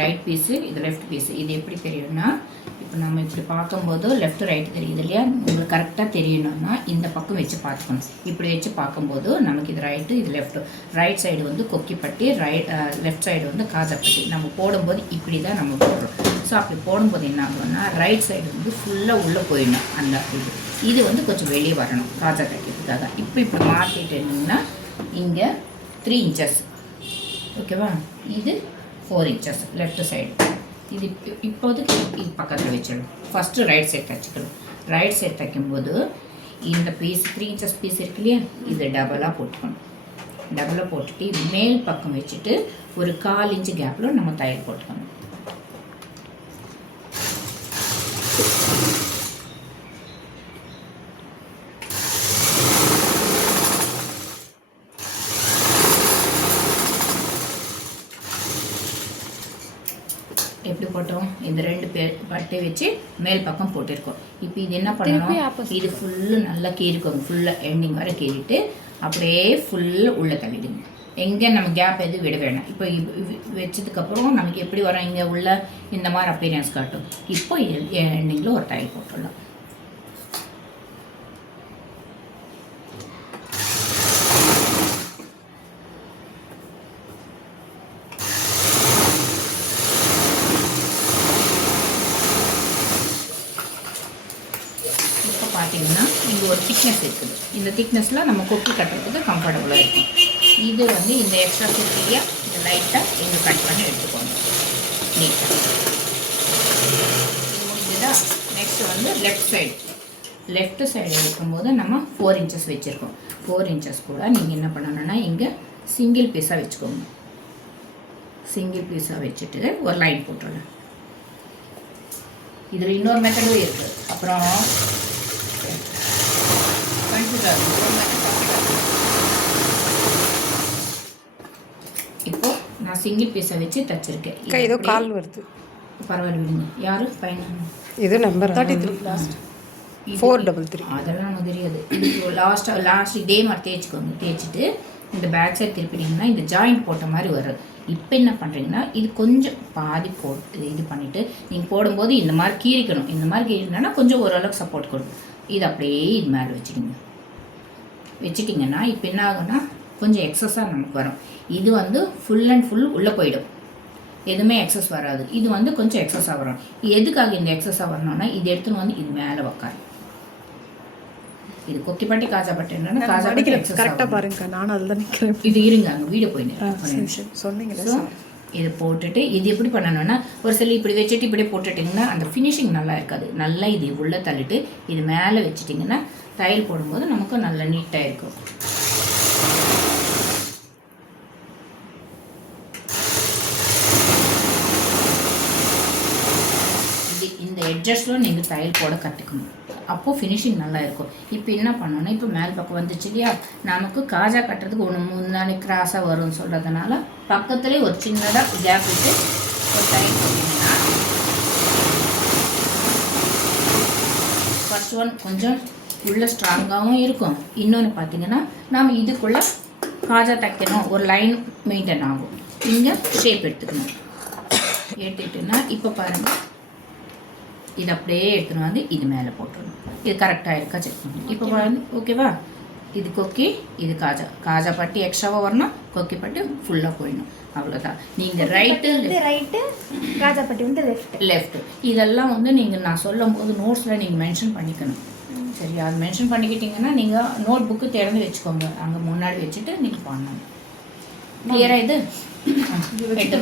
Right piece, இது left piece. இது எப்படி தெரியும்னா, இப்போ நம்ம இப்படி பார்க்கும்போது லெஃப்ட் ரைட்டு தெரியுது இல்லையா? உங்களுக்கு கரெக்டாக தெரியணும்னா இந்த பக்கம் வச்சு பார்த்துக்கணும். இப்படி வச்சு பார்க்கும்போது நமக்கு இது ரைட்டு, இது லெஃப்ட்டு. ரைட் சைடு வந்து கொக்கிப்பட்டி, லெஃப்ட் சைடு வந்து காஜாப்பட்டி. நம்ம போடும்போது இப்படி தான் நம்ம போடுறோம். ஸோ அப்படி போடும்போது என்ன ஆகும்னா, ரைட் சைடு வந்து ஃபுல்லாக உள்ளே போயிடணும். அந்த இது வந்து கொஞ்சம் வெளியே வரணும் காஜா தைக்கிறதுக்காக. இப்படி மாற்றிட்டீங்கன்னா இங்கே 3 இன்ச்சஸ், ஓகேவா? இது 4 இன்ச்சஸ் லெஃப்ட் சைடு. இது இப்போதைக்கு இது பக்கத்தில் வச்சிடணும். ஃபஸ்ட்டு ரைட் சைட் தைச்சிக்கணும். ரைட் சைட் தைக்கும்போது இந்த பீஸ் 3 இன்ச்சஸ் பீஸ் இருக்கு இல்லையா, இது டபுளாக போட்டுக்கணும். டபுளாக போட்டுட்டு மேல் பக்கம் வச்சுட்டு ஒரு 1/4 இன்ச்சு கேப்பில் நம்ம தையல் போட்டுக்கணும். எப்படி போட்டோம்? இந்த 2 பட்டை வச்சு மேல் பக்கம் போட்டிருக்கோம். இப்போ இது என்ன பண்ணணும்? இது ஃபுல்லு நல்லா கீறிக்கோங்க. ஃபுல்லாக எண்டிங் வரை கீறிட்டு அப்படியே ஃபுல்லு உள்ளே தள்ளிடுங்க. எங்கே நம்ம கேப் எதுவும் விட வேணாம். இப்போ வச்சதுக்கப்புறம் நமக்கு எப்படி வரும்? இங்கே உள்ள இந்த மாதிரி அப்பீரியன்ஸ் காட்டும். இப்போ எண்டிங்கில் ஒரு டைல் போட்டுடலாம். பார்த்தீங்கன்னா இங்கே ஒரு திக்னஸ் இருக்குது. இந்த திக்னஸில் நம்ம கொக்கி கட்டுறதுக்கு கம்ஃபர்டபுளாக இருக்கும். இது வந்து இந்த எக்ஸ்ட்ரா குட்டியாக இந்த லைட்டாக இங்கே கட் பண்ணி எடுத்துக்கோங்க நீட்டாக. முடிஞ்சுதா? நெக்ஸ்ட் வந்து லெஃப்ட் சைடு இருக்கும்போது நம்ம 4 இன்ச்சஸ் வச்சுருக்கோம். 4 இன்ச்சஸ் கூட நீங்கள் என்ன பண்ணணும்னா இங்கே சிங்கிள் பீஸாக வச்சுக்கோங்க. சிங்கிள் பீஸாக வச்சுட்டு ஒரு லைன் போட்டுடலாம். இதில் இன்னொரு மெத்தடும் இருக்குது. அப்புறம் இப்போ நான் சிங்கிள் பீஸை வச்சு தச்சிருக்கேன். ஏதோ கால் வருது, பரவாயில்ல விடுங்க. யாரு பையன்? இது நம்பர் 33 லாஸ்ட் 433. அதெல்லாம் எனக்கு தெரியாது. லாஸ்ட் இதே மாதிரி தேய்ச்சிக்கோங்க. தேய்ச்சிட்டு இந்த பேக் சைடு திருப்பினீங்கன்னா இந்த ஜாயிண்ட் போட்ட மாதிரி வரும். இப்போ என்ன பண்ணுறீங்கன்னா இது கொஞ்சம் பாதி போட்டு இது பண்ணிவிட்டு நீங்கள் போடும்போது இந்த மாதிரி கீறிக்கணும். இந்த மாதிரி கீறினா கொஞ்சம் ஓரளவுக்கு சப்போர்ட் கொடுக்கும். இது அப்படியே இது மேலே வச்சுட்டிங்கன்னா இப்போ என்ன ஆகும்னா கொஞ்சம் எக்ஸஸாக நமக்கு வரும். இது வந்து ஃபுல் அண்ட் ஃபுல் உள்ளே போயிடும். எதுவுமே எக்ஸஸ் வராது. இது வந்து கொஞ்சம் எக்ஸஸாக வரும். எதுக்காக இந்த எக்ஸஸாக வரணும்னா இது எடுத்துன்னு வந்து இது மேலே வைக்காது. இது கொக்கிப்பட்டி காஜாப்பட்டி என்னன்னா காஜாப்பட்டி கரெக்டாக பாருங்க. நான் அதில் தான் நிற்கிறேன். இது இருங்க, அங்கே வீடியோ போயிடுறேன் சொன்னீங்க. இதை போட்டுட்டு இது எப்படி பண்ணணும்னா ஒரு சில இப்படி வச்சுட்டு இப்படியே போட்டுட்டிங்கன்னா அந்த ஃபினிஷிங் நல்லா இருக்காது. நல்லா இது உள்ளே தள்ளிட்டு இது மேலே வச்சுட்டிங்கன்னா தையல் போடும்போது நமக்கு நல்லா நீட்டாக இருக்கும். இந்த எட்ஜஸ்ட்லாம் நீங்கள் தையல் போட கற்றுக்கணும். அப்போது ஃபினிஷிங் நல்லா இருக்கும். இப்போ என்ன பண்ணோன்னா இப்போ மேல் பக்கம் வந்துச்சு இல்லையா, நமக்கு காஜா கட்டுறதுக்கு ஒன்று முன்னாடி கிராஸாக வரும்னு சொல்கிறதுனால பக்கத்துலேயே ஒரு சின்னதாக கேப் விட்டு ஒரு தையல் போட்டிங்கன்னா ஃபர்ஸ்ட் ஒன் கொஞ்சம் உள்ள ஸ்ட்ராங்காகவும் இருக்கும். இன்னொன்று பார்த்தீங்கன்னா நாம் இதுக்குள்ளே காஜா தைக்கணும், ஒரு லைன் மெயின்டைன் ஆகும். இங்கே ஷேப் எடுத்துக்கணும். எடுத்துக்கிட்டோன்னா இப்போ பாருங்கள், இது அப்படியே எடுத்துன்னு வந்து இது மேலே போட்டுடணும். இது கரெக்டாக இருக்கா செக் பண்ணணும். இப்போ வந்து ஓகேவா? இது கொக்கி, இது காஜா பட்டி எக்ஸ்ட்ராவாக வரணும், கொக்கி பட்டி ஃபுல்லாக போயிடணும். அவ்வளோதான். நீங்கள் ரைட்டு காஜா பட்டி வந்து லெஃப்ட் இதெல்லாம் வந்து நீங்கள் நான் சொல்லும் போது நோட்ஸில் நீங்கள் மென்ஷன் பண்ணிக்கணும். சரியா? அது மென்ஷன் பண்ணிக்கிட்டிங்கன்னா நீங்கள் நோட் புக்கு திறந்து வச்சுக்கோங்க. அங்கே முன்னாடி வச்சுட்டு நீங்கள் பண்ணணும். கிளியராக இது எடுத்து